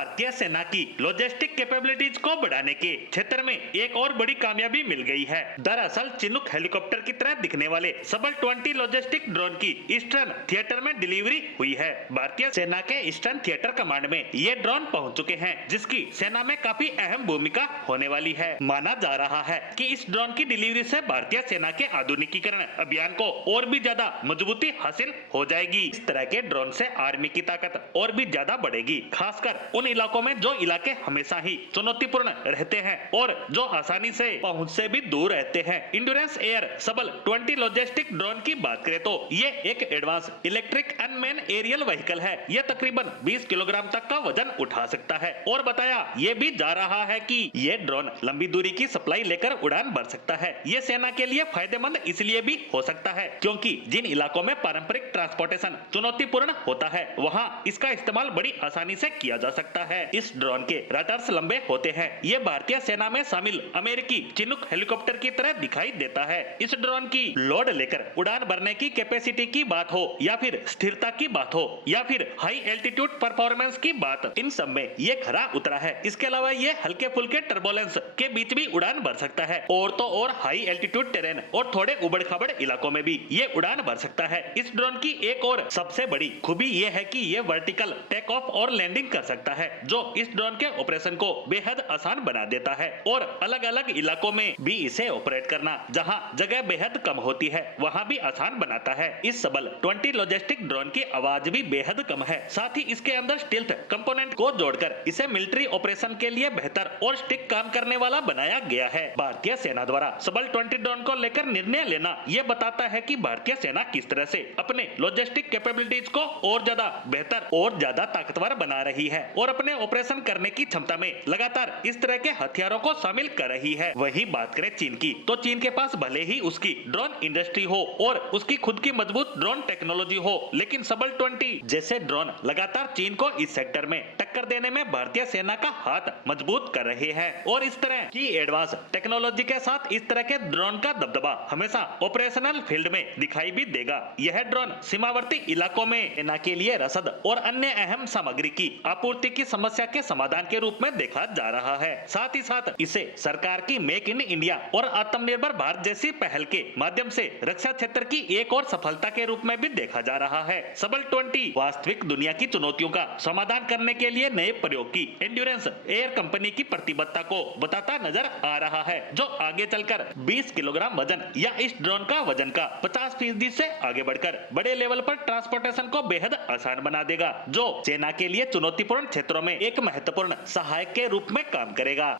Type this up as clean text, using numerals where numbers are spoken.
भारतीय सेना की लॉजिस्टिक कैपेबिलिटीज को बढ़ाने के क्षेत्र में एक और बड़ी कामयाबी मिल गई है। दरअसल चिनूक हेलीकॉप्टर की तरह दिखने वाले सबल 20 लॉजिस्टिक ड्रोन की ईस्टर्न थिएटर में डिलीवरी हुई है। भारतीय सेना के ईस्टर्न थिएटर कमांड में ये ड्रोन पहुंच चुके हैं, जिसकी सेना में काफी अहम भूमिका होने वाली है। माना जा रहा है कि इस ड्रोन की डिलीवरी से भारतीय सेना के आधुनिकीकरण अभियान को और भी ज्यादा मजबूती हासिल हो जाएगी। इस तरह के ड्रोन से आर्मी की ताकत और भी ज्यादा बढ़ेगी, खासकर उन इलाकों में जो इलाके हमेशा ही चुनौतीपूर्ण रहते हैं और जो आसानी से पहुंच से भी दूर रहते हैं। इंड्योरेंस एयर सबल 20 लॉजिस्टिक ड्रोन की बात करें तो ये एक advance electric unmanned aerial vehicle है। यह तकरीबन 20 किलोग्राम तक का वजन उठा सकता है और बताया ये भी जा रहा है कि ये ड्रोन लंबी दूरी की सप्लाई लेकर उड़ान भर सकता है। ये सेना के लिए फायदेमंद इसलिए भी हो सकता है क्योंकि जिन इलाकों में पारंपरिक ट्रांसपोर्टेशन चुनौतीपूर्ण होता है, वहाँ इसका इस्तेमाल बड़ी आसानी से किया जा सकता है। इस ड्रोन के रटर्स लंबे होते हैं। ये भारतीय सेना में शामिल अमेरिकी चिनूक हेलीकॉप्टर की तरह दिखाई देता है। इस ड्रोन की लोड लेकर उड़ान भरने की कैपेसिटी की बात हो या फिर स्थिरता की बात हो या फिर हाई एल्टीट्यूड परफॉर्मेंस की बात, इन सब में ये खरा उतरा है। इसके अलावा ये हल्के फुल्के टर्बुलेंस के बीच भी उड़ान भर सकता है और तो और हाई एल्टीट्यूड टेरेन और थोड़े उबड़ खाबड़ इलाकों में भी ये उड़ान भर सकता है। इस ड्रोन की एक और सबसे बड़ी खूबी ये है कि ये वर्टिकल टेक ऑफ और लैंडिंग कर सकता है, जो इस ड्रोन के ऑपरेशन को बेहद आसान बना देता है और अलग अलग इलाकों में भी इसे ऑपरेट करना, जहां जगह बेहद कम होती है, वहां भी आसान बनाता है। इस सबल 20 लॉजिस्टिक ड्रोन की आवाज भी बेहद कम है। साथ ही इसके अंदर स्टील्थ कंपोनेंट को जोड़कर इसे मिलिट्री ऑपरेशन के लिए बेहतर और स्टिक काम करने वाला बनाया गया है। भारतीय सेना द्वारा सबल 20 ड्रोन को लेकर निर्णय लेना यह बताता है कि भारतीय सेना किस तरह से अपने लॉजिस्टिक कैपेबिलिटीज को और ज्यादा बेहतर और ज्यादा ताकतवर बना रही है और अपने ऑपरेशन करने की क्षमता में लगातार इस तरह के हथियारों को शामिल कर रही है। वही बात करें चीन की, तो चीन के पास भले ही उसकी ड्रोन इंडस्ट्री हो और उसकी खुद की मजबूत ड्रोन टेक्नोलॉजी हो, लेकिन सबल 20 जैसे ड्रोन लगातार चीन को इस सेक्टर में टक्कर देने में भारतीय सेना का हाथ मजबूत कर रहे हैं और इस तरह की एडवांस टेक्नोलॉजी के साथ इस तरह के ड्रोन का दबदबा हमेशा ऑपरेशनल फील्ड में दिखाई भी देगा। यह ड्रोन सीमावर्ती इलाकों में सेना के लिए रसद और अन्य अहम सामग्री की आपूर्ति की समस्या के समाधान के रूप में देखा जा रहा है। साथ ही साथ इसे सरकार की मेक इन इंडिया और आत्मनिर्भर भारत जैसी पहल के माध्यम से रक्षा क्षेत्र की एक और सफलता के रूप में भी देखा जा रहा है। सबल 20 वास्तविक दुनिया की चुनौतियों का समाधान करने के लिए नए प्रयोग की एंड्योरेंस एयर कंपनी की प्रतिबद्धता को बताता नजर आ रहा है, जो आगे चलकर 20 किलोग्राम वजन या इस ड्रोन का वजन का 50% से आगे बढ़कर बड़े लेवल पर ट्रांसपोर्टेशन को बेहद आसान बना देगा, जो सेना के लिए चुनौतीपूर्ण क्षेत्रों में एक महत्वपूर्ण सहायक के रूप में काम करेगा।